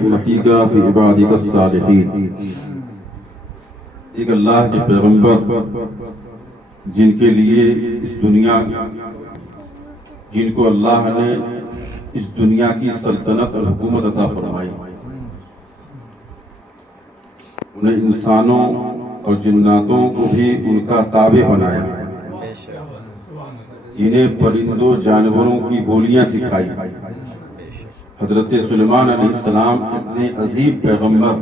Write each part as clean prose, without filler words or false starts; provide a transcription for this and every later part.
برحمتک فی عبادک الصالحین۔ ایک اللہ کے پیغمبر جن کے لیے اس دنیا، جن کو اللہ نے اس دنیا کی سلطنت اور حکومت عطا فرمائی، انہیں انسانوں اور جناتوں کو بھی ان کا تابع بنایا، جنہیں پرندوں جانوروں کی بولیاں سکھائی۔ حضرت سلیمان علیہ السلام اتنے عظیم پیغمبر،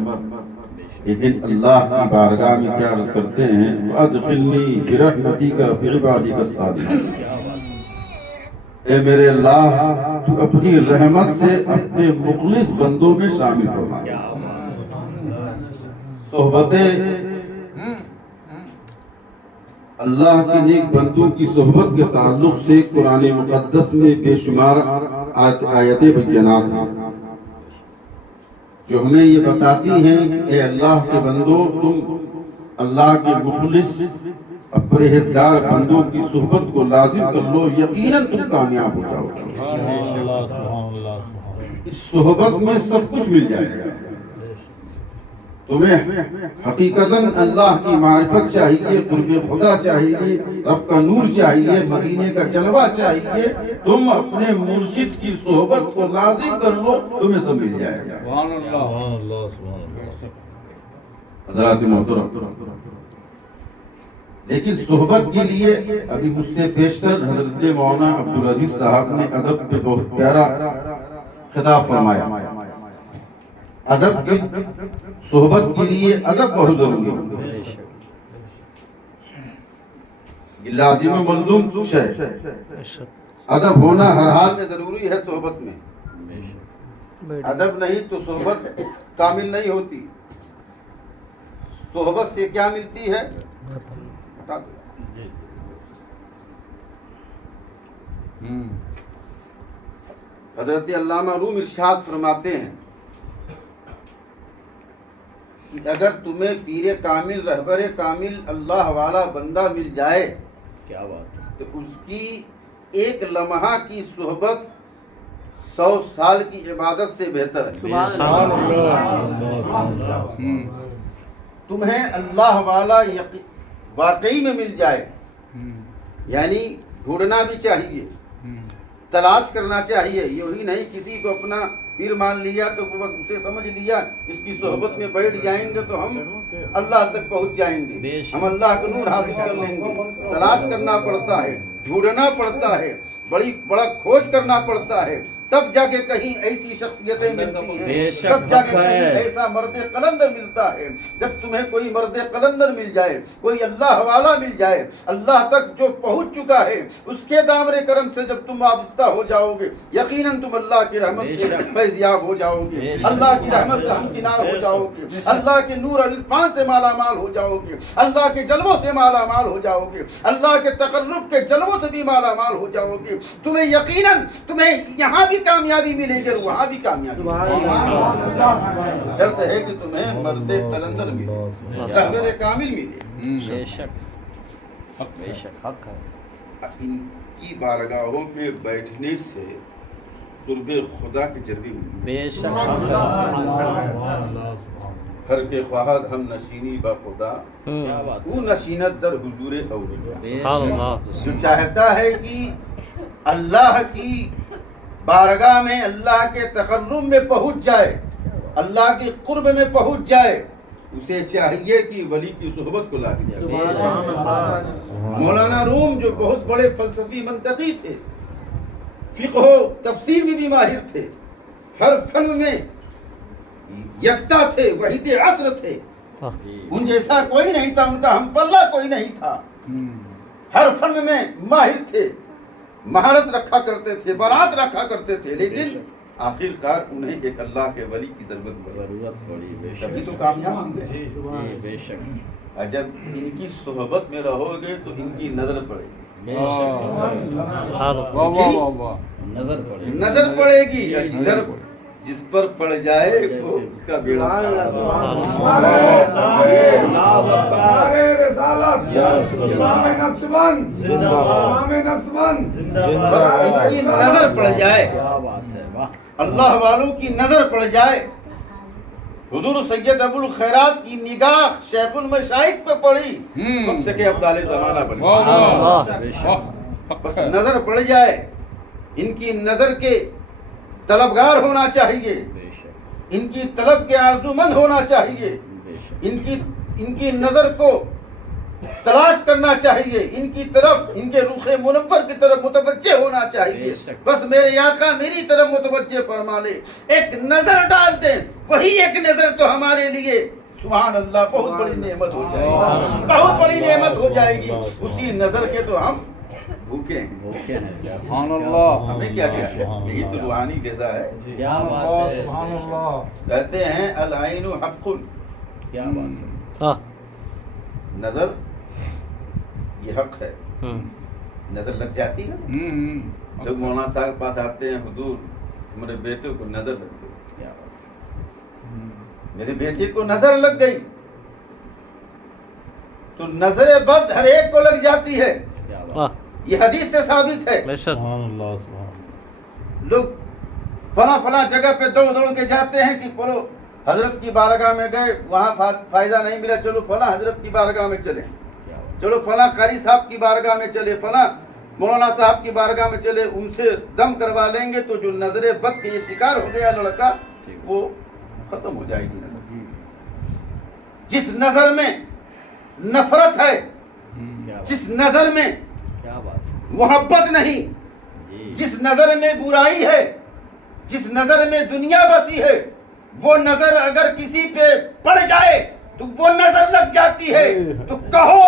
لیکن اللہ کی بارگاہ میں کیا عرض کرتے ہیں؟ وَأَدْخِلْنِي بِرَحْمَتِكَ فِي عِبَادِكَ الصَّالِحِينَ۔ اے میرے اللہ، تو اپنی رحمت سے اپنے مخلص بندوں میں شامل فرما۔ صحبت اللہ کے نیک بندوں کی صحبت کے تعلق سے قرآن مقدس میں بے شمار آیتیں بینات ہیں جو ہمیں یہ بتاتی ہیں کہ اے اللہ کے بندوں، تم اللہ کے مخلص پرہیزگار بندوں کی صحبت کو لازم کر لو، یقیناً تم کامیاب ہو جاؤ گے۔ اس صحبت میں سب کچھ مل جائے گا۔ تمہیں حقیقتاً اللہ کی معرفت چاہیے، قرب خدا چاہیے، رب کا نور چاہیے، مدینے کا جلوہ چاہیے۔ تم اپنے مرشد کی صحبت کو لازم کر لو، تمہیں سب مل جائے گا۔ حضرات محترم، لیکن صحبت کے لیے ابھی مجھ سے بیشتر حضرت مولانا عبدالعزیز صاحب نے ادب پہ بہت پیارا خطاب فرمایا۔ ادب کی صحبت کے لیے ادب بہت ضروری ہے، لازم و ملزوم شے۔ ادب ہونا ہر حال میں ضروری ہے صحبت میں۔ ادب نہیں تو صحبت کامل نہیں ہوتی۔ صحبت سے کیا ملتی ہے؟ حضرت علامہ روم ارشاد فرماتے ہیں کہ اگر تمہیں پیر کامل، رہبر کامل، اللہ والا بندہ مل جائے، کیا بات ہے، تو اس کی ایک لمحہ کی صحبت 100 سال کی عبادت سے بہتر ہے۔ تمہیں اللہ والا واقعی میں مل جائے، یعنی ڈھونڈنا بھی چاہیے، تلاش کرنا چاہیے۔ یہی نہیں کسی کو اپنا پیر مان لیا تو وہ اسے سمجھ لیا اس کی صحبت میں بیٹھ جائیں گے تو ہم اللہ تک پہنچ جائیں گے، ہم اللہ کا نور حاصل کر لیں گے۔ تلاش کرنا پڑتا ہے، ڈھونڈنا پڑتا ہے، بڑا کھوج کرنا پڑتا ہے، تب جا کے کہیں ایسی شخصیتیں ملتی ہیں، تب جا کے کہیں ایسا مرد قلندر ملتا ہے۔ جب تمہیں کوئی مرد قلندر مل جائے، کوئی اللہ والا مل جائے، اللہ تک جو پہنچ چکا ہے، اس کے دامن کرم سے جب تم وابستہ ہو جاؤ گے، یقیناً تم اللہ کی رحمت سے فیضیاب ہو جاؤ گے، اللہ کی رحمت سے ہمکنار ہو جاؤ گے، اللہ کے نور عرفان سے مالا مال ہو جاؤ گے، اللہ کے جلووں سے مالا مال ہو جاؤ گے، اللہ کے تقرب کے جلووں سے بھی مالا مال ہو جاؤ گے۔ تمہیں یقیناً تمہیں یہاں بھی کامیابی ملے گی، وہاں بھی کامیابی۔ شرط ہے کہ تمہیں مرد قلندر ملے، رہبر کامل ملے۔ بے شک حق ہے۔ ان کی بارگاہوں میں بیٹھنے سے قرب خدا کے جلوے ملتے۔ بے شک ہر کے خواہد ہم نشینی با خدا، وہ نشینت در حضور اولیاء۔ جو چاہتا ہے کہ اللہ کی بارگاہ میں، اللہ کے تقرب میں پہنچ جائے، اللہ کے قرب میں پہنچ جائے، اسے چاہیے کہ ولی کی صحبت کو لازم کرے۔ مولانا روم جو بہت بڑے فلسفی منطقی تھے، فقہ و تفسیر میں بھی ماہر تھے، ہر فن میں یکتا تھے، وحید عصر تھے، ان جیسا کوئی نہیں تھا، ان کا ہم پلہ کوئی نہیں تھا، ہر فن میں ماہر تھے، مہارت رکھا کرتے تھے، برات رکھا کرتے تھے، لیکن آخر کار انہیں ایک اللہ کے ولی کی ضرورت پڑی، تبھی تو کامیاب ہوئے۔ بے شک جب ان کی صحبت میں رہو گے تو ان کی نظر پڑے گی، نظر پڑے گی، جدھر جس پر پڑ جائے وہ اس کا بیڑا۔ نظر پڑ جائے، اللہ والوں کی نظر پڑ جائے حضور سید ابو الخیرات کی نگاہ شیخ المشائخ پہ پڑی، وقت کے ابدال زمانہ بن گئے۔ بس نظر پڑ جائے، ان کی نظر کے طلبگار ہونا چاہیے، ان کی طلب کے آرزومند ہونا چاہیے، ان کی نظر کو تلاش کرنا چاہیے، ان کی طرف، ان کے رخ منور کی طرف متوجہ ہونا چاہیے۔ بس میرے آقا میری طرف متوجہ فرما لے، ایک نظر ڈال دیں، وہی ایک نظر تو ہمارے لیے سبحان اللہ بہت بڑی نعمت ہو جائے گی، بہت بڑی نعمت ہو جائے گی۔ اسی نظر کے تو ہم بھوکے ہیں۔ سبحان اللہ، ہمیں کیا کہتے ہیں؟ یہی تو روحانی غذا ہے۔ سبحان اللہ، کہتے ہیں العین حق، کیا بات ہے، نظر یہ حق ہے، نظر لگ جاتی ہے۔ لوگ مولانا صاحب کے پاس آتے ہیں، حضور ہمارے بیٹے کو نظر لگ گئی، میرے بیٹے کو نظر لگ گئی۔ تو نظر بد ہر ایک کو لگ جاتی ہے، یہ حدیث سے ثابت ہے۔ لوگ فلاں فلاں جگہ پہ دوڑ دوڑ کے جاتے ہیں کہ چلو حضرت کی بارگاہ میں گئے، وہاں فائدہ نہیں ملا، چلو فلاں حضرت کی بارگاہ میں چلے، چلو فلاں قاری صاحب کی بارگاہ میں چلے، فلاں مولانا صاحب کی بارگاہ میں چلے، ان سے دم کروا لیں گے تو جو نظر بد کے یہ شکار ہو گیا لڑکا، وہ ختم ہو جائے گی نظر۔ جس نظر میں نفرت ہے، جس نظر میں محبت نہیں، جس نظر میں برائی ہے، جس نظر میں دنیا بسی ہے، وہ نظر اگر کسی پہ پڑ جائے تو وہ نظر لگ جاتی ہے۔ تو کہو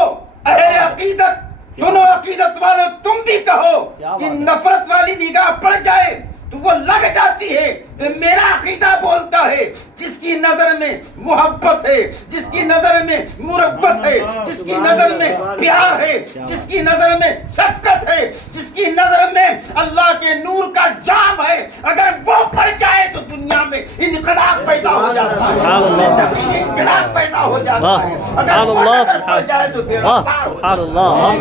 اہل عقیدت، سنو عقیدت والو، تم بھی کہو کہ نفرت والی نگاہ پڑ جائے تو وہ لگ جاتی ہے۔ میرا عقیدہ بولتا ہے جس کی نظر میں محبت ہے، جس کی نظر میں مربت ہے، جس کی نظر میں پیار ہے، جس کی نظر میں شفقت ہے، جس کی نظر میں اللہ کے نور کا جام ہے، اگر وہ پڑ جائے تو دنیا میں انقلاب پیدا ہو جاتا ہے، زندگی میں انقلاب پیدا ہو جاتا ہے۔ اگر وہ نظر پڑ جائے تو پھر رفتار ہو جاتا ہے۔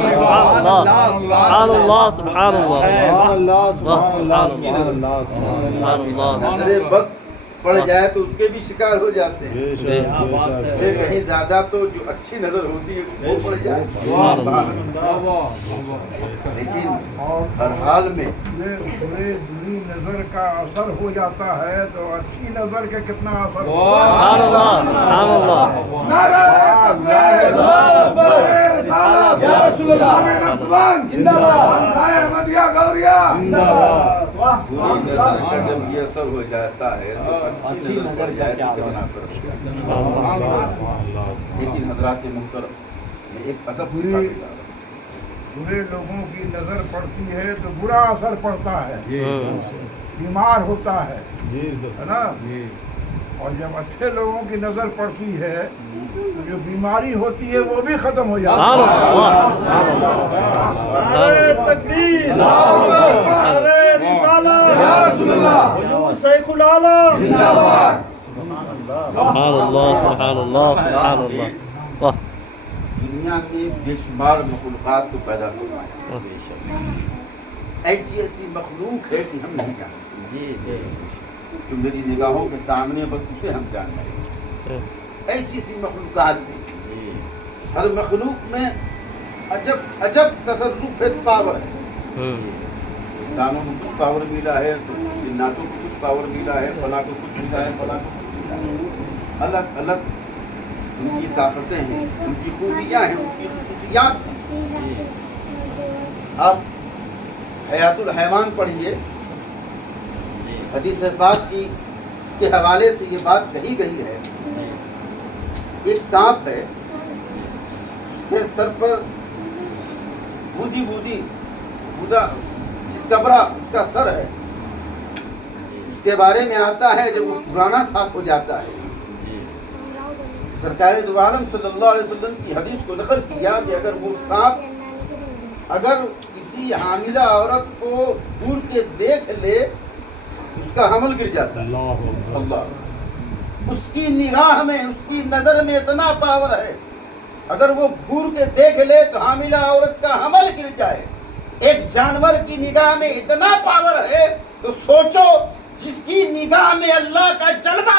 نظر بد پڑ جائے تو اس کے بھی شکار ہو جاتے ہیں، پھر کہیں زیادہ تو جو اچھی نظر ہوتی ہے وہ پڑ جائے۔ لیکن ہر حال میں بری نظر کا اثر ہو جاتا ہے تو اچھی نظر کا کتنا اثر بری نظر کا جب یہ اثر ہو جاتا ہے تو اچھی نظر پڑ جائے تو کتنا اثر ہوتا ہے۔ لیکن حضرات محترم میں ایک ادب سکھا کے جا رہا ہوں۔ برے لوگوں کی نظر پڑتی ہے تو برا اثر پڑتا ہے، بیمار ہوتا ہے نا، اور جب اچھے لوگوں کی نظر پڑتی ہے تو جو بیماری ہوتی ہے وہ بھی ختم ہو جاتی ہے۔ دنیا کے بے شمار مخلوقات کو پیدا کروایا، ایسی ایسی مخلوق ہے کہ ہم نہیں جانتے، جو میری نگاہوں کے سامنے بس اسے ہم جانتے ہیں۔ ایسی ایسی مخلوقات ہیں، ہر مخلوق میں عجب عجب تصرف ہے، پاور ہے۔ انسانوں کو کچھ پاور ملا ہے تو جناتوں کو کچھ پاور ملا ہے، فلاں کو کچھ ملا ہے، فلاں کو کچھ ملا ہے۔ الگ الگ ان کی طاقتیں ہیں، ان کی خوبیاں ہیں، ان کی خصوصیات ہیں۔ آپ حیات الحیوان پڑھیے، حدیث پاک کی کے حوالے سے یہ بات کہی گئی ہے۔ ایک سانپ ہے، اس کے سر پر بودی بودی بودا کبرا اس کا سر ہے۔ اس کے بارے میں آتا ہے جب وہ پرانا سانپ ہو جاتا ہے، سرکار دو عالم صلی اللہ علیہ وسلم کی حدیث کو نقل کیا کہ اگر وہ سانپ اگر کسی حاملہ عورت کو گور کے دیکھ لے اس کا حمل گر جاتا ہے۔ اللہ، اس کی نگاہ میں، اس کی نظر میں اتنا پاور ہے، اگر وہ گور کے دیکھ لے تو حاملہ عورت کا حمل گر جائے۔ ایک جانور کی نگاہ میں اتنا پاور ہے تو سوچو جس کی نگاہ میں اللہ کا جلوہ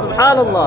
سبحان اللہ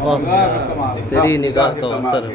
واہ تیری نگاہ کا اثر ہے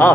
ہاں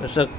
بے شک